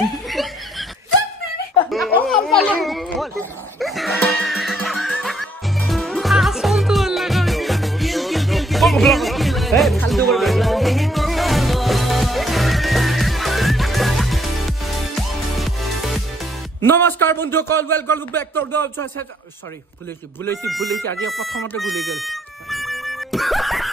নমস্কাৰ বন্ধুসকল welcome back to the সৰি ভুলিছি আজি প্ৰথমতে ভুলি গেল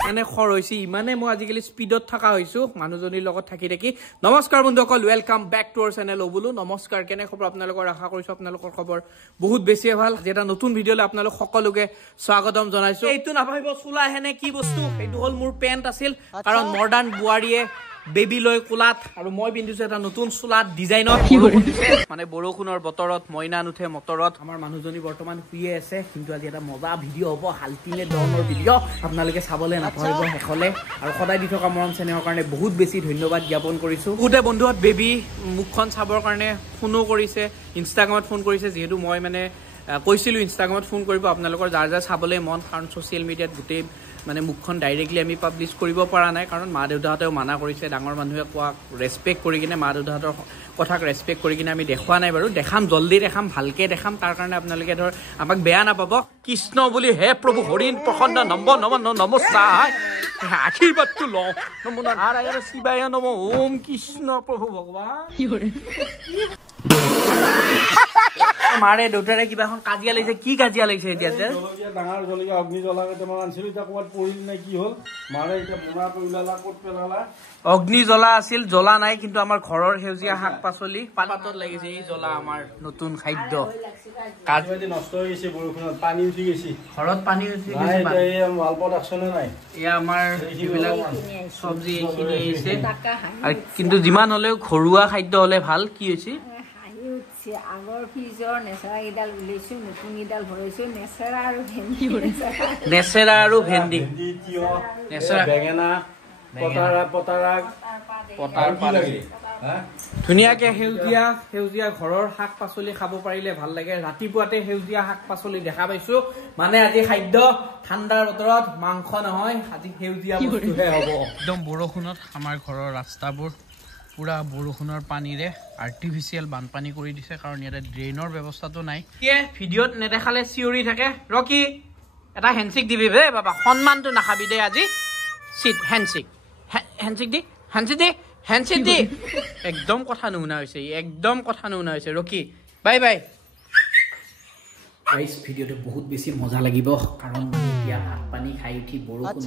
মানে খৰ হৈছে ইমানে মই আজিকালি স্পীডত থকা হৈছো মানুহজনীৰ লগত থাকি থাকি নমস্কাৰ বন্ধুসকল ওয়েলকাম বেক টু আवर চেনেল ওবুলু নমস্কাৰ কেনে খবৰ আপোনালোকৰ আশা কৰিছো আপোনালোকৰ খবৰ বহুত বেছি ভাল যেটা নতুন ভিডিঅ'লে আপোনালোক সকলোকে স্বাগতম জনাইছো এইটো নাভাবিব চুলা হেনে কি বস্তু এইটো হল মোৰ পেন্ট আছিল কাৰণ মডাৰ্ণ বুৱাৰীয়ে বেবি লয় কুলাত আৰু মই পিন্ধিছো এটা নতুন চুলাত ডিজাইনৰ মানে বৰষুণৰ বতৰত মইনা নুঠে মটৰত আমাৰ মানুহজনী বৰ্তমান শুয়ে আছে কিন্তু আজি এটা মজা ভিডিঅ' হ'ব হালটিনে ধৰণৰ ভিডিঅ' আপোনালোকে চাবলৈ নাপাহৰিব শেষলে আৰু সদায় দি থকা মৰম চেনেহৰ কাৰণে বহুত বেছি ধন্যবাদ জ্ঞাপন কৰিছো বহুতে বন্ধুহঁত বেবি মুখখন চাবৰ কাৰণে ফোনো কৰিছে ইনষ্টাগ্ৰামত ফোন কৰিছে যিহেতু মই মানে কৈছিলো ইনষ্টাগ্ৰামত ফোন কৰিব আপোনালোকৰ যাৰ যাৰ চাবলৈ মন কাৰণ ছ'চিয়েল মিডিয়াত গোটেই মানে মুখখন ডাইৰেক্টলি আমি পাব্লিছ কৰিব পৰা নাই কাৰণ মা দেউতাহঁতেও মানা কৰিছে ডাঙৰ মানুহে কোৱা ৰেছপেক্ট কৰি কিনে মা দেউতাহঁতৰ কথাক ৰেছপেক্ট কৰি কিনে আমি দেখুওৱা নাই বাৰু দেখাম জল্দি দেখাম ভালকৈ দেখাম তাৰ কাৰণে আপোনালোকে ধৰ আমাক বেয়া নাপাব কৃষ্ণ বুলি হে প্ৰভু হৰিণ প্ৰসন্ন নমস্কাৰ আশীৰ্বাদটো লওঁ নমো নাৰায়ণ শিৱায় নমঃ ওম কৃষ্ণ প্ৰভু ভগৱান মাৰে দেউতাৰে কিবা এখন কাজিয়া লাগিছে কি কাজিয়া লাগিছে এতিয়া ডাঙৰ জলকীয়া অগ্নি জ্বলা কেইটামান আনিছিলো এতিয়া ক'ৰবাত পৰিল নে কি হ'ল মাৰে এতিয়া মোনাটো ওলালা ক'ত পেলালা অগ্নি জ্বলা আছিল জ্বলা নাই কিন্তু আমাৰ ঘৰৰ সেউজীয়া শাক পাচলি পাতত লাগিছে এই জ্বলা আমাৰ নতুন খাদ্য কাজবাদি নষ্ট হৈ গৈছে বৰষুণত পানী উঠি গৈছে ঘৰত পানী উঠি গৈছে মাল প্ৰডাকশ্যনে নাই এয়া আমাৰ এইবিলাক চব্জি এইখিনি আহিছে কিন্তু যিমান হ'লেও ঘৰুৱা খাদ্য হ'লে ভাল কি হৈছে আগৰ ফ্ৰিজৰ নেচেৰা গিডাল উলিয়াইছো নতুন গিডাল ভৰাইছো নেচেৰা আৰু ভেন্দি নেচেৰা বেঙেনা ধুনীয়াকে সেউজীয়া ঘৰৰ শাক পাচলি খাব পাৰিলে ভাল লাগে ৰাতিপুৱাতে সেউজীয়া শাক পাচলি দেখা পাইছো মানে আজি খাদ্য ঠাণ্ডাৰ বতৰত মাংস নহয় আজি সেউজীয়া বস্তুহে হ'ব একদম বৰষুণত আমাৰ ঘৰৰ ৰাস্তাবোৰ পুৰা বৰষুণৰ পানীৰে আৰ্টিফিচিয়েল বানপানী কৰি দিছে কাৰণ ইয়াতে ড্ৰেইনৰ ব্যৱস্থাটো নাই ভিডিঅ'ত নেদেখালে চিঞৰি থাকে ৰকি এটা হেণ্ডশ্বেক দিবি ৰে বাবা সন্মানটো নাখাবি দে আজি চিট হেণ্ডশ্বেক দি একদম কথা নুশুনা হৈছে ৰকি বাই বাই গাইজ ভিডিঅ'টো বহুত বেছি মজা লাগিব কাৰণ এতিয়া ভাত পানী খাই উঠি বৰষুণ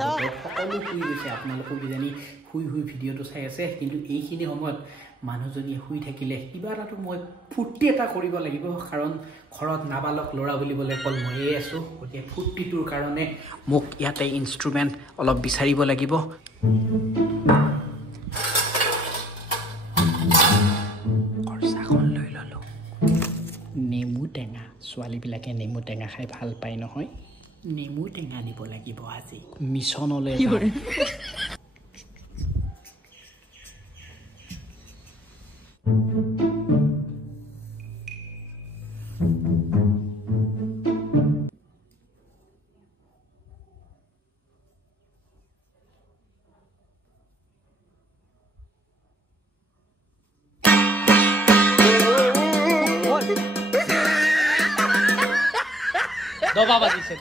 সকলো শুই গৈছে আপোনালোকো কিজানি শুই ভিডিঅ'টো চাই আছে কিন্তু এইখিনি সময়ত মানুহজনীয়ে শুই থাকিলে কিবা এটাতো মই ফূৰ্তি এটা কৰিব লাগিব কাৰণ ঘৰত নাবালক ল'ৰা বুলিবলৈ অকল ময়ে আছোঁ গতিকে ফূৰ্তিটোৰ কাৰণে মোক ইয়াতে ইনষ্ট্ৰুমেণ্ট অলপ বিচাৰিব লাগিব লৈ ল'লোঁ নেমু টেঙা ছোৱালীবিলাকে নেমু টেঙা খাই ভাল পায় নহয় নেমু টেঙা নিব লাগিব আজি মিছনলৈ দবা বাজিছে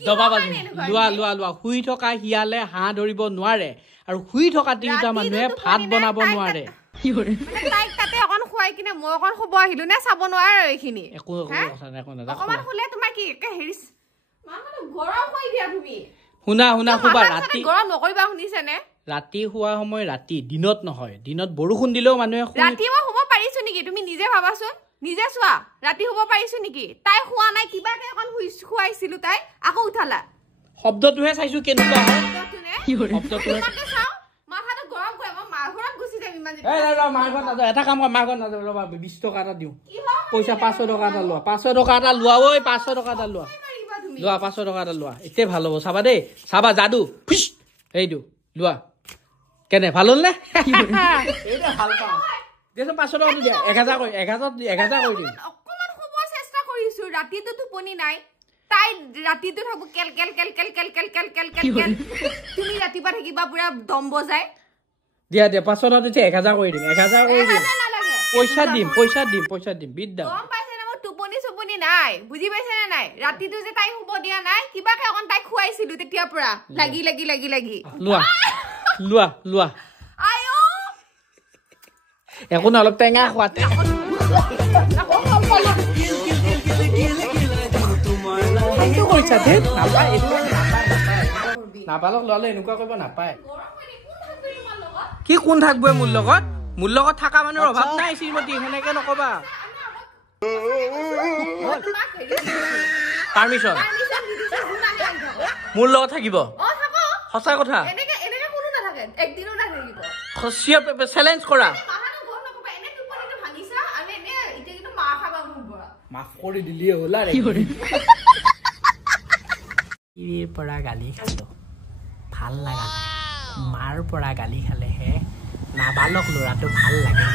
লোৱা শুই থকা শিয়ালে হাঁহ ধৰিব নোৱাৰে আৰু শুই থকা তিনিটা মানুহে ভাত বনাব নোৱাৰে শুনা শুবা ৰাতি শোৱা সময় ৰাতি দিনত নহয় দিনত বৰষুণ দিলেও মানুহে ৰাতি মই শুব পাৰিছো নেকি তুমি নিজে ভাবাচোন নিজে চোৱা ৰাতি শুব পাৰিছো নেকি তাই শুৱা নাই কিবাকে এখন শুৱাইছিলো তাই আকৌ উঠালা শব্দটোহে চাইছো কেনেকুৱা হয় শব্দটোহে মাথাটো গৰম কৰে মই মাৰ ঘৰত গুচি যাম ইমান মাৰ ঘৰত নাযাওঁ এটা কাম কৰা মাৰ ঘৰত নাযাওঁ ৰ'বা 20 টকা এটা দিওঁ পইচা 500 টকা এটা লোৱা 500 টকা এটা লোৱা ঐ 500 টকা এটা লোৱা 500 টকা এটা লোৱা এতিয়া ভাল হ'ব চাবা দেই চাবা যাদু এইটো লোৱা কেনে ভাল হ'ল নে এইটা ভাল পাওঁ দেছো 500 টকা দিয়া 1000 কৰি দিম অকমান শুব চেষ্টা কৰিছো ৰাতিটো টোপনি নাই তাই ৰাতিটো থাকো কেল তুমি ৰাতিপুৱা থাকিবা পুৰা দম বজাই দিয়া 500 টকা দিছে 1000 কৰি দিম 1000 কৰি দিম পইচা দিম বিদ্যা গম পাইছে না মোৰ টোপনি নাই বুজি পাইছে নে নাই ৰাতিটো যে তাই শুব দিয়া নাই কিবাকে অকন তাই খুৱাইছিলো তেতিয়াৰ পৰা লাগি লোৱা আয়ো একো অলপ টেঙা খোৱাতে নাপালক ললে এনেকুৱা কৰিব নাপায় কি কোন থাকব মোৰ লগত থকা মানুহৰ অভাৱ নাই শ্ৰীমতী সেনেকে নকবা পাৰ্মিশন মোৰ লগত থাকিব সঁচা কথা চেলেঞ্জ কৰা মাফ কৰি দিলিয়ে হ'ল পৰা গালি খালো ভাল লাগা মাৰ পৰা গালি খালেহে নাবালক ল'ৰাটো ভাল লাগে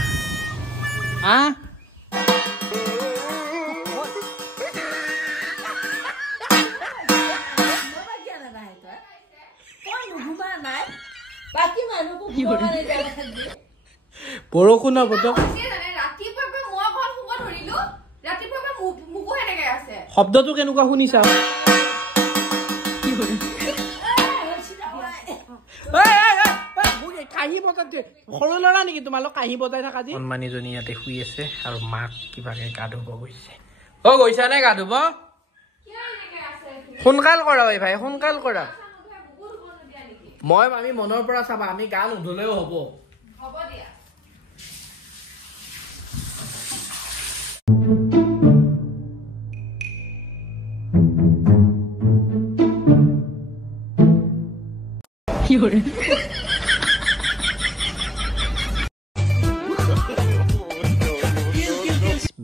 বৰষুণ শব্দটো কেনেকুৱা শুনিছা কাঁহী বজাতে সৰু ল'ৰা নেকি তোমালোক কাঁহী বজাই থাকা যে সন্মানীজনী ইয়াতে শুই আছে আৰু মাক কিবাকে গা ধুব গৈছে গৈছা নে গা ধুব সোনকাল কৰা ভাই সোনকাল কৰা আমি মনৰ পৰা চাবা আমি গা নুধুলেও হ'ব দিয়া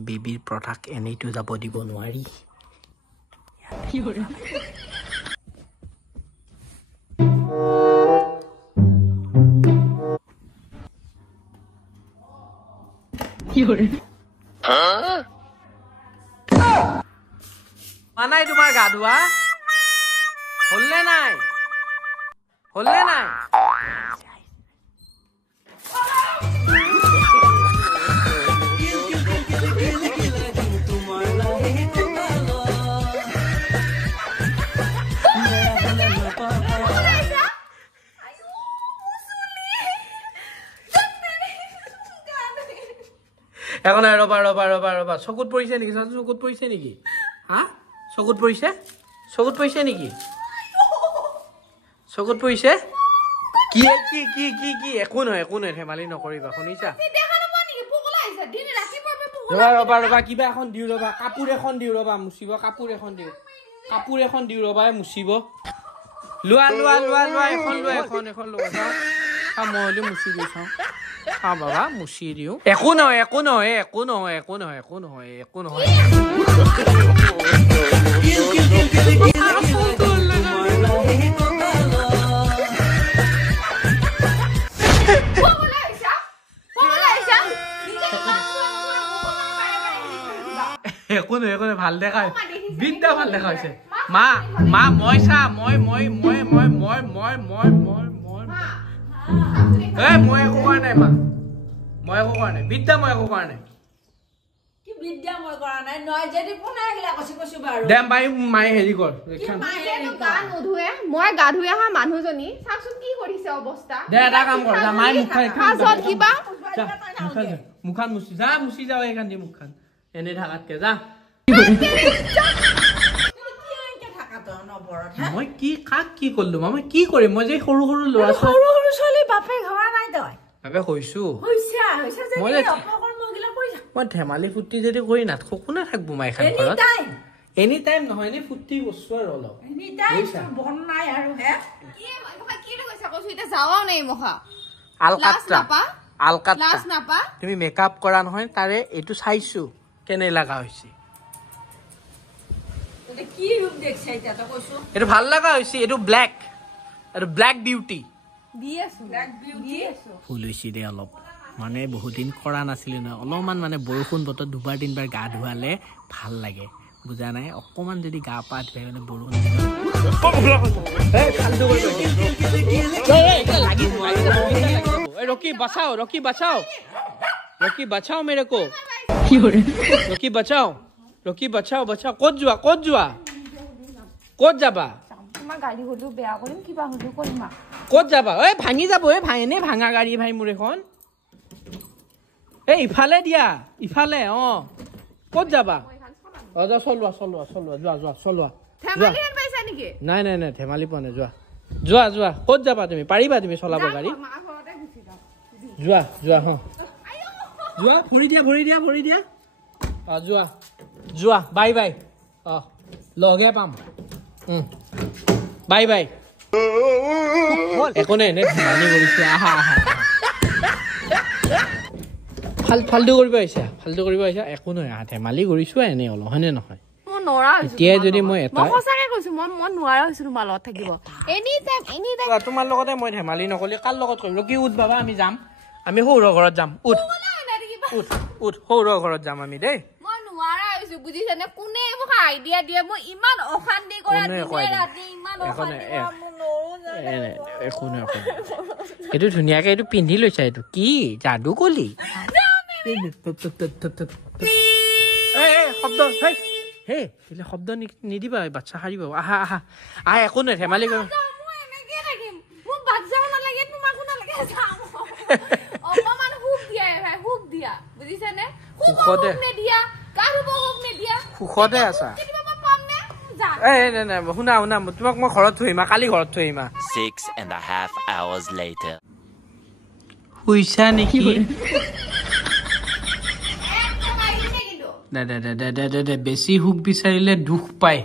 বেবীৰ প্ৰথাক এনেইটো যাব দিব নোৱাৰি নাই তোমাৰ গা ধোৱা হলনে নাই এখন ৰবা চকুত পৰিছে নেকি চকুত পৰিছে নেকি চকুত পৰিছে নেকি চকুত পৰিছে কি একো নহয় ধেমালি নকৰিবা শুনিছা ৰবা কিবা এখন দিওঁ ৰবা কাপোৰ এখন দিওঁ ৰবা মুচিব কাপোৰ এখন দিওঁ ৰবা মুচিব লোৱা এখন লোৱা চাওঁ মই হ'লেও মুচি দিওঁ চাওঁ বাবা মুচি দিওঁ একো নহয় একো নহয় ভাল দেখা বিদ্যা ভাল দেখা হৈছে মা মই চা মই একো কৰা নাই মা মই একো কৰা নাই বিদ্যা মই একো কৰা নাই মায়ে হেৰি কৰ মই গা ধুই অহা মানুহজনী চাচোন কি কৰিছে অৱস্থা এটা কাম কৰ মায়ে মুখখন মুচি যাওঁ এই কান্দি মুখখন এনে থাকাতকে যা মই কাক কি কৰিলো মই কি কৰিম মই যে সৰু ল'ৰা ছোৱালী বাপে হৈছো মই ধেমালি ফুৰ্তি যদি কৰি নাথাকো কোনে থাকবো মাই খান ঘৰত এনি টাইম নহয় এনে ফুৰ্তি কৰছো আৰু অলপ তুমি মেকআপ কৰা নহয় তাৰে এইটো চাইছো কেনে লগা হৈছে এইটো ভাল লগা হৈছে এইটো ব্লেক বিউটি ফুল হৈছে দে অলপ মানে বহুত দিন কৰা নাছিলে নহয় অলপমান মানে বৰষুণ বতৰত দুবাৰ তিনিবাৰ গা ধুৱালে ভাল লাগে বুজা নাই অকমান যদি গা পা ধুৱাই মানে বৰষুণ ৰকি বাচাও रॉकी बचाओ मेरे को रॉकी बचाओ बचाओ ক'ত যাবা তোমাৰ গাড়ী হলো বেয়া কৰিম কিবা হলো কৰিম ক'ত যাবা ঐ ভাঙি যাব ঐ ভাঙেনে ভাঙা গাড়ী ভাই মোৰ এখন এই ইফালে দিয়া ইফালে ক'ত যাবা যা চলোৱা যোৱা ধেমালিহেন পাইছা নেকি নাই ধেমালি পোৱা নাই যোৱা ক'ত যাবা তুমি পাৰিবা তুমি চলাব গাড়ী যোৱা ভৰি দিয়া যোৱা বাই লগে পাম বাই একো নাই এনে ধেমালি কৰিছো আহা ফাল্টু কৰিব আহিছা একো নহয় ধেমালি কৰিছো এনে অলপ হয়নে নহয় এতিয়া যদি মই এটা সঁচাকে কৈছো মই নোৱাৰা হৈছো তোমাৰ লগত থাকিব এনি টাইম তোমাৰ লগতে মই ধেমালি নকলি কাৰ লগত কৰিম কি উঠ বাবা আমি যাম আমি সৌৰ ঘৰত যাম উঠ সৌৰ ঘৰত যাম আমি দেই মই নোৱাৰা হৈছো বুজিছানে কোনে মোক আইডিয়া দিয়ে মই ইমান অশান্তি কৰা ৰাতি ইমান একো নাই এইটো ধুনীয়াকে এইটো পিন্ধি লৈছা এইটো কি যাদু কলি শব্দ শব্দ নিদিবা বাচ্চা হাৰিব আহা একো নাই ধেমালি কৰিম সুখতে আছা শুনা তোমাক মই ঘৰত থৈ আহিমা কালি ঘৰত থৈ আহিমা 6.5 hours later শুইছা নেকি বেছি সুখ বিচাৰিলে দুখ পায়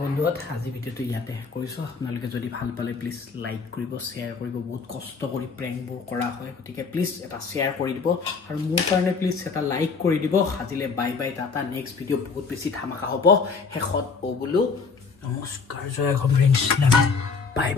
বন্ধুত আজি ভিডিঅ'টো ইয়াতে কৰিছো আপোনালোকে যদি ভাল পালে প্লিজ লাইক কৰিব শ্বেয়াৰ কৰিব বহুত কষ্ট কৰি প্ৰেংকবোৰ কৰা হয় গতিকে প্লিজ এটা শ্বেয়াৰ কৰি দিব আৰু মোৰ কাৰণে প্লিজ এটা লাইক কৰি দিব আজিলে বাই টাটা নেক্সট ভিডিঅ' বহুত বেছি ধামাকা হ'ব শেষত বোলো নমস্কাৰ জয় ঘৰ ফ্ৰেণ্ডছ বাই